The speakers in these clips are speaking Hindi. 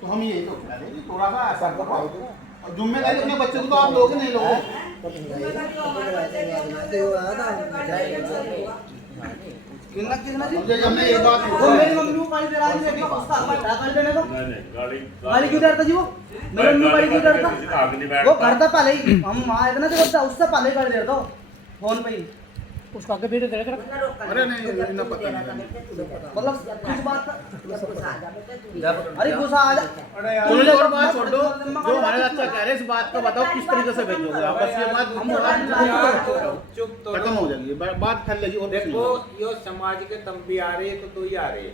तो हम यही तो कह रहे हैं कि थोड़ा सा ऐसा करो और जिम्मेदारी अपने बच्चे को तो आप लोगे नहीं लोगे। हमने एक बात मेरी मम्मी को गाड़ी दे रहा है, उसका गाड़ी देने दो। गाड़ी क्यों दे रहा था जी वो? मेरी मम्मी गाड़ी क्यों दे रहा था? वो घर था पहले ही, हम वहाँ आए थे ना तो उससे पहले ही गाड़ी दे रहा था फोन पे ही। उसका आगे वीडियो देख रहा। अरे नहीं इतना पता नहीं मतलब कुछ बात अरे गुस्सा आ जा। चलो और बात छोड़ दो, जो हमारे अच्छा कह रहे हैं इस बात को बताओ किस तरीके से भेजोगे आप, बस ये बात हम चुप तो खत्म हो जाएगी, बात फैल और देखो यो समाज के तम भी आ रहे तो ही आ रहे।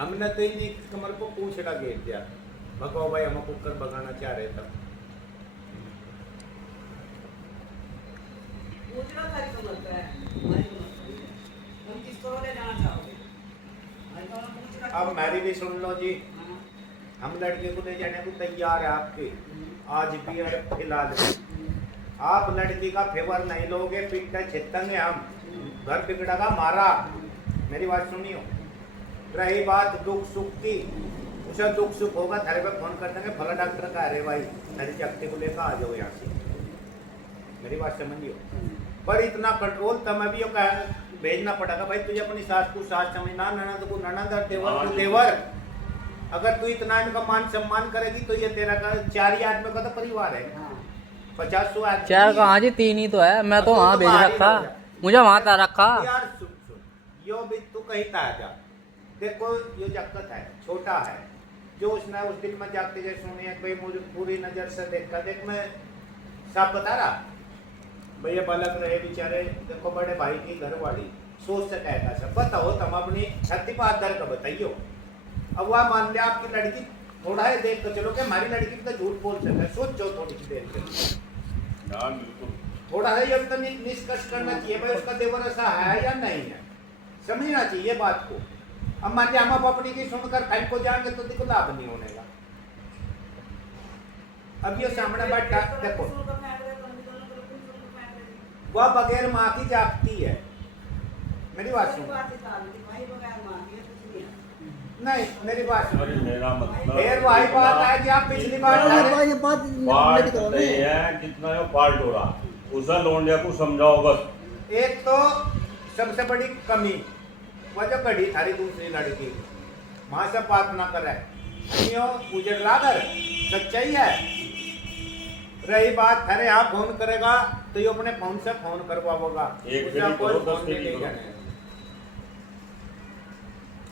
हमने तो इनकी कमर को पूछड़ा घेर दिया, भगो भाई हम कुकर भगाना चाह रहे तब। अब मेरी भी सुन लो जी, हम लड़के को ले जाने को तैयार है आपके, आज भी है फिलहाल। आप लड़की का फेवर नहीं लोगे, पिटना छेतेंगे हम, घर बिगड़ेगा मारा। मेरी बात सुनियो, रही बात दुख सुख की, उसे दुख सुख होगा थारे पे फोन कर देंगे, फला डॉक्टर का अरे भाई थारी चक्के को लेकर आ जाओ यहाँ से। मेरी बात समझियो, पर इतना कंट्रोल तुम्हें भी भेजना पड़ेगा भाई, तुझे अपनी सास को सास समझना, ननद को ननद और देवर को देवर। अगर तू इतना इनका मान सम्मान करेगी तो ये तेरा का 4 ही आदमी का तो परिवार है, 50 आदमी। 4 कहाँ जी, 3 ही तो है। मैं तो वहाँ भेज रखा, मुझे वहाँ था रखा। यार सुन सुन, यो भी तू कहीं था जा, देखो ये जक्कत है, छोटा है, जो उसने उस दिन में जाते जैसे सुने कोई मुझे पूरी नजर से देखा, देख मैं साफ बता रहा भैया बालक रहे बेचारे, देखो बड़े भाई की घरवाली सोच से कहता सब बताओ, तुम अपनी छत्ती पर हाथ धर कर बताइयो। अब वह मान लिया आपकी लड़की थोड़ा है देख कर चलो कि हमारी लड़की तो झूठ बोल सकता है, सोचो थोड़ी सी देर के थोड़ा है ये तो निष्कर्ष करना चाहिए भाई उसका देवर ऐसा है या नहीं है, समझना चाहिए बात को। अब मान लिया हम अपनी की सुनकर फाइल को जाएंगे तो देखो लाभ नहीं होने का। अब ये सामने बैठा देखो, वह बगैर माँ की जागती है, मेरी बात सुनो। नहीं मेरी बात सुनो, फिर वही बात है कि आप पिछली बार कितना पार्ट हो रहा, उसे लोंडिया को समझाओ बस। एक तो सबसे बड़ी कमी वह जो कड़ी थारी दूसरी लड़की माँ से बात ना करे, मुझे रागर सच्चाई है। रही बात अरे आप फोन करेगा तो ये अपने फोन से फोन करवाओगा,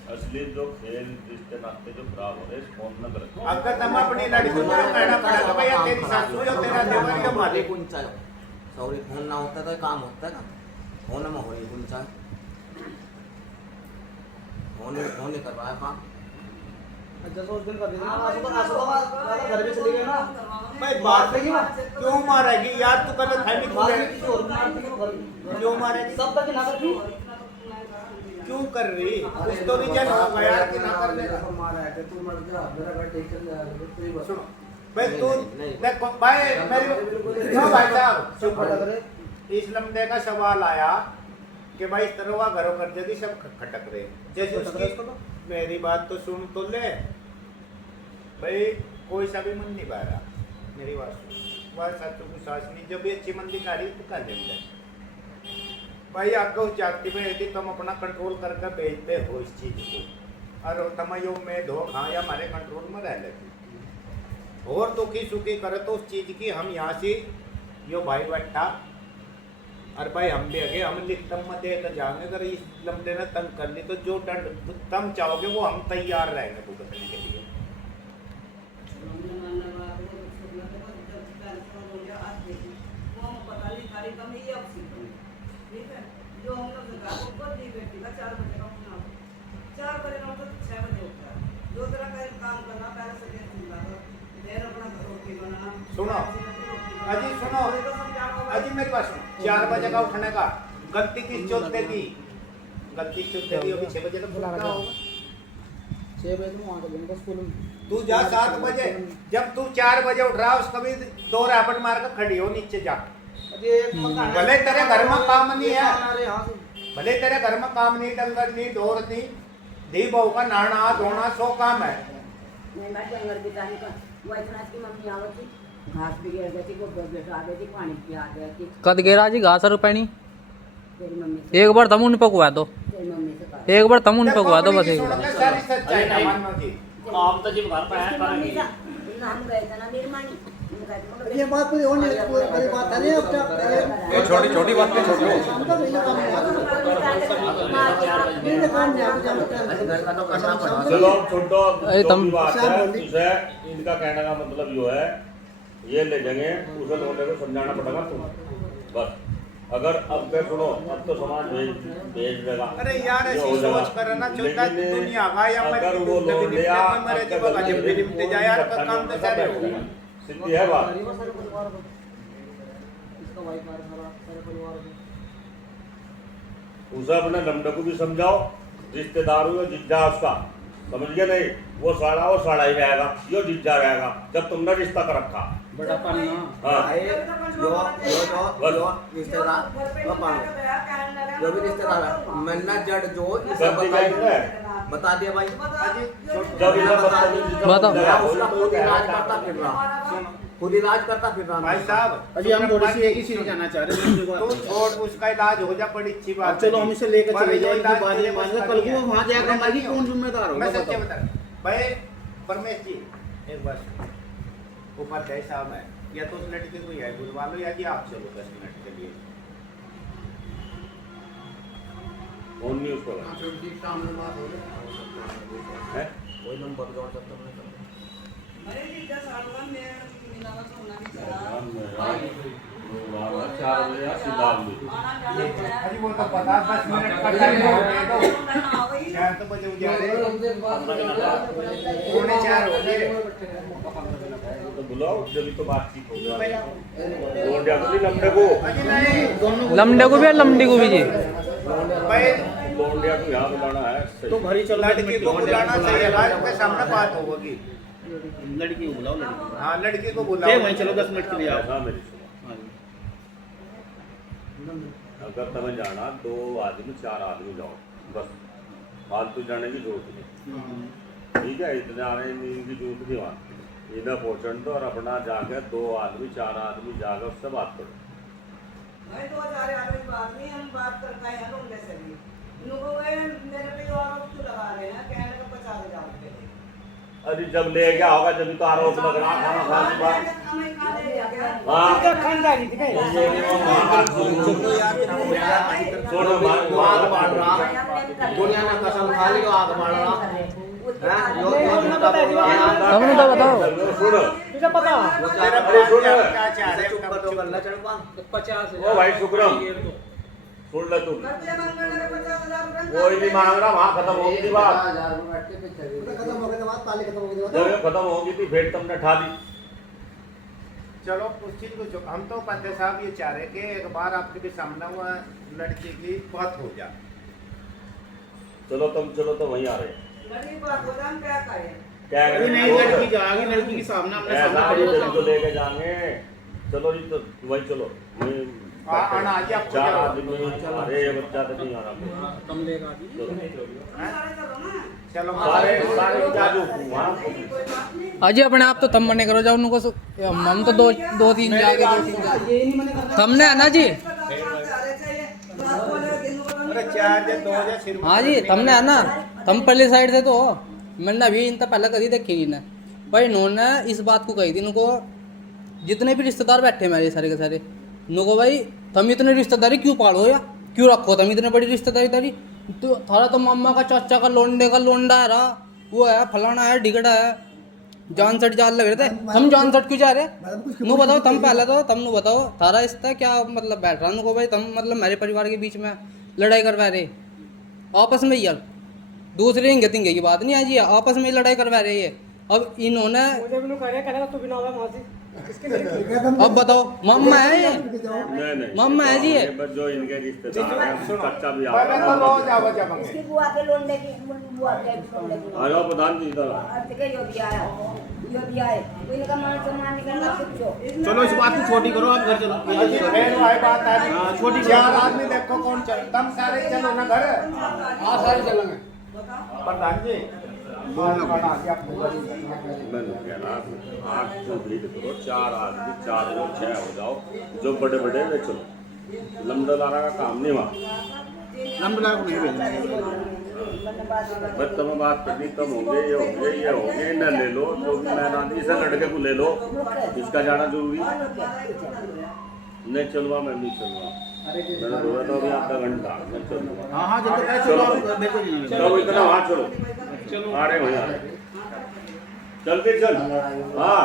असली जो खेल रिश्ते नाते जो खराब हो रहे फोन न करें। अगर तुम अपनी लड़की को कहना पड़ेगा भाई तेरी सासू या तेरा देवर या मालिक उनचा सॉरी फोन ना होता तो काम होता ना, फोन में हो रही उनचा फोन करवाया काम। जैसे उस दिन कर दिया ना, घर में चली गई ना भाई बात क्यों मारेगी यार, तू कल फैमिली क्यों मारेगी, सब तक ना कर क्यों कर रही कुछ तो रीजन होगा यार कि ना करने का। सुनो भाई तू देखो भाई मेरी भाई साहब चुप रहो। इस लम्बे का सवाल आया कि भाई इस तरह का घरों कर जगह सब खटक रहे जैसे उसकी, मेरी बात तो सुन तो ले भाई, कोई सा भी मन नहीं पा रहा, मेरी बात सुन, वह सासू की सास नहीं जब भी अच्छी मन दिखाड़ी तो कर लेते भाई। आपको उस जाति में यदि तुम अपना कंट्रोल करके भेजते हो इस चीज को, और तुम यो में धो खा या हमारे कंट्रोल में रह लेती और दुखी सुखी करे तो उस चीज की हम यहाँ से यो भाई बैठा और भाई हम भी आगे हम लिखतम में देकर जाएंगे, अगर इस लम्बे ने तंग कर ली तो जो दंड तुम चाहोगे वो हम तैयार रहेंगे भुगतने के लिए। सुनो अजी, सुनो अजी मेरी बात सुनो, 4 बजे का उठने का गलती किस चौथे की, गलती चौथे की अभी 6 बजे तक उठना होगा। 6 बजे तो वहाँ का स्कूल में तू जा 7 बजे, जब तू 4 बजे उठ रहा उसका भी 2 रैपट मार कर खड़ी हो नीचे जा, भले तेरे घर में काम नहीं है भले तेरे घर में काम नहीं, डंगर नहीं, ढोर नहीं, धी बहू का नहाना धोना 100 काम है। नहीं मैं डंगर बिताने का वो इतना की मम्मी आवती घास भी गिर गई थी, गोबर बैठा गई थी, पानी पिया गया थी कद गेरा जी घास और पैनी तेरी मम्मी से, एक बार तमुन पकवा दो, तेरी मम्मी से कहा एक बार तमुन पकवा दो बस एक सुनो बार। के सारी सच्चाई ना मानो जी। काम तो जिम घर पे है इसकी मम्मी से हम गए थे ना निर्माणी ये बात पूरी होने वाली बात है नहीं अब ये छोटी छोटी बात पे छोड़ दो। घर का तो करना पड़ा। चलो छोटो अरे जो तुम- भी बात है उसे इनका कहने का मतलब जो है ये ले जाएंगे उसे लोगों को समझाना पड़ेगा तुम बस। अगर अब के सुनो अब तो समाज भेज देगा। अरे यार ये ऐसी हो जाएगा। सोच कर ना चलता लेकिन दुनिया का या अगर वो लोग लिया काम तो सारे हो गए। सिद्धि है बात। उसे अपने लमडे को भी समझाओ, रिश्तेदार हुए जिज्जा उसका समझ गए नहीं, वो साड़ा ही रहेगा, यो जिज्जा रहेगा जब तुमने रिश्ता कर रखा। बड़ा पानी हाँ जो रिश्तेदार जो भी रिश्तेदार है मन्ना जड़ जो इसे गलती क्या है? बता दिया भाई। जब इन्हें बताओ। उसका खुद इलाज करता फिर रहा, खुद इलाज करता फिर रहा। भाई साहब अजी हम थोड़ी सी एक ही चीज कहना चाह रहे हैं। तू छोड़, उसका इलाज हो जा, बड़ी अच्छी बात अब चलो हम इसे लेकर पर चले जो जाएंगे, इलाज बाद तेरे में बस मान लो का कल नहीं को है। वहाँ जाकर मैं मरी, नहीं कौन हूँ। जिम्मेदार होगा मैं सच्चे बताओ। बता भाई परमेश जी, एक बार उपाध्याय साहब है, या तो उस लड़के को यह बुलवा लो या कि आप चलो 10 मिनट के लिए। फोन नहीं उसको है कोई नंबर जोड़ सकता हूं। अरे वो तो पता 10 मिनट का टाइम दे दो, 4 तो बजे उजाड़े, 3:45 हो गए। तो बुलाओ जब तो बातचीत होगी। लोंडिया को भी लमडे को अजी नहीं लमडे को भी और लमडी को भी जी। भाई लोंडिया को यहाँ बुलाना है सही। तो घर ही चलो, लड़की को बुलाना सही है, आज उनके सामने बात होगी। लड़की को बुलाओ, लड़की हाँ लड़की को को बुलाओ। वहीं चलो 10 मिनट के लिए आप। हाँ मेरी सुनो, हाँ जी। अगर तुम्हें जाना 2 आदमी 4 आदमी जाओ बस, फालतू जाने की जरूरत नहीं। ठीक है, इतने आने की जरूरत नहीं वहाँ। इधर पहुँचने दो और अपना जाके 2 आदमी 4 आदमी जाकर उससे बात करो। भाई 2-4 आदमी बात नहीं, हम बात करते हैं उनसे से भी इनको वे मेरे पे आरोप क्यों लगा रहे हैं, कहने को 50,000 रुपए दे। अरे जब ले गया होगा जब तो आरोप लग रहा खाना खाने के बाद। हमें खा ले गया हाँ खान जाएगी ठीक छोड़ो आग बाढ़ रहा, दुनिया ने कसम खा ली आग बाढ़ रहा है। तुमने तो बताओ। सुनो तुझे पता तेरा अरे सुन क्या चाह रहे चुप कर दो गल्ला चढ़ पा। ओ भाई शुक्रम सुन ले तुम, करते मंगल में 50,000 रुपए कोई नहीं मांग रहा, वहाँ खत्म होगी बात। खत्म हो गए बात, पाले खत्म हो गई जब ये खत्म होगी थी फिर तुमने ठा दी। चलो उस चीज को हम तो उपाध्याय साहब ये चाह रहे कि एक बार आपके भी सामने हुआ लड़की की बात हो जाए। चलो तुम चलो तो वहीं आ रहे हैं। लड़की बात हो जाए, हम क्या करें? क्या अरे नहीं, लड़की जाएगी, लड़की के सामने अपने सामने ऐसा खड़ी हो जब तो जाएगी। लेके जाएंगे। चलो जी तो वहीं चलो वहीं आना आज आपको 4 क्या- आदमी। अरे ये बच्चा तो नहीं आ रहा। कम लेगा चलो। हैं? सारे चलो ना, चलो सारे सारे क्या जो वहाँ कोई बात नहीं। अजी अपने आप तो तम मने करो जाओ उनको हम तो 2-3 जाके 2-3 हमने है ना जी। अरे 4 या 2 या सिर हाँ जी तमने है ना, तम पहले साइड से तो मैंने अभी इनका पहले कभी देखी नहीं ना भाई। इन्होंने इस बात को कही थी इनको, जितने भी रिश्तेदार बैठे मेरे सारे के सारे, इनको भाई तुम इतने रिश्तेदारी क्यों पालो या क्यों रखो तुम इतने बड़ी रिश्तेदारी तारी। तो थारा तो मम्मा का चाचा का लोंडा है रहा, वो है फलाना है ढिगड़ा है, जान सट जाल लग रहे थे। हम जान सट क्यों जा रहे नो बताओ, तुम पहले तो तुम नु बताओ थारा इसका क्या मतलब बैठ रहा नुको भाई। तुम मतलब मेरे परिवार के बीच में लड़ाई करवा रहे आपस में यार, दूसरे हिंगे तिंगे की बात नहीं है जी, आपस में लड़ाई करवा रहे हैं। अब इन्होंने मुझे भी कह रहे तू बिना अब बताओ मम्मा है ये नहीं मम्मा है जी ये बस जो इनके रिश्तेदार हैं कच्चा भी भाई मैं तो रोज आ आवा जा मंगे इसकी बुआ के लोंडे की बुआ के लोंडे की जाओ प्रधान जी इधर अर्थ के यो दिया है कोई का मान सम्मान निकलना कुछ चलो इस बात को छोटी करो आप घर चलो अजी फिर वही बात है हाँ, छोटी चार आदमी देखो कौन चल तुम सारे चलो ना घर हाँ सारे चलेंगे प्रधान जी बोलना पड़ेगा। मैंने कह रहा आठ कंप्लीट करो 4 आदमी 4 हो 6 हो जाओ जो बड़े बड़े वे चलो लंबा लारा का काम नहीं वहाँ नंबर को नहीं भेजना बस तुम बात करनी तुम होंगे ये होंगे न ले लो जो भी मैं नानी से लड़के को ले लो इसका जाना जरूरी नहीं चलवा मैं नहीं चलवा मैंने बोला था अभी आधा घंटा मैं चलूँगा हाँ हाँ जल्दी करें, चलो आप मेरे को नहीं चलो इतना वहाँ चलो आ रहे वहीं आ रहे चलते चल हाँ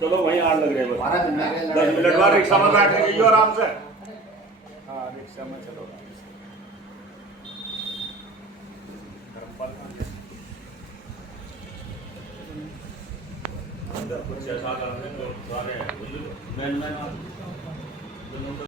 चलो वहीं आड़ लग रहे हैं बस 10 मिनट बाद रिक्शा में बैठ के आराम से हाँ रिक्शा में चलो अंदर कुछ ऐसा करने तो सारे हैं मैं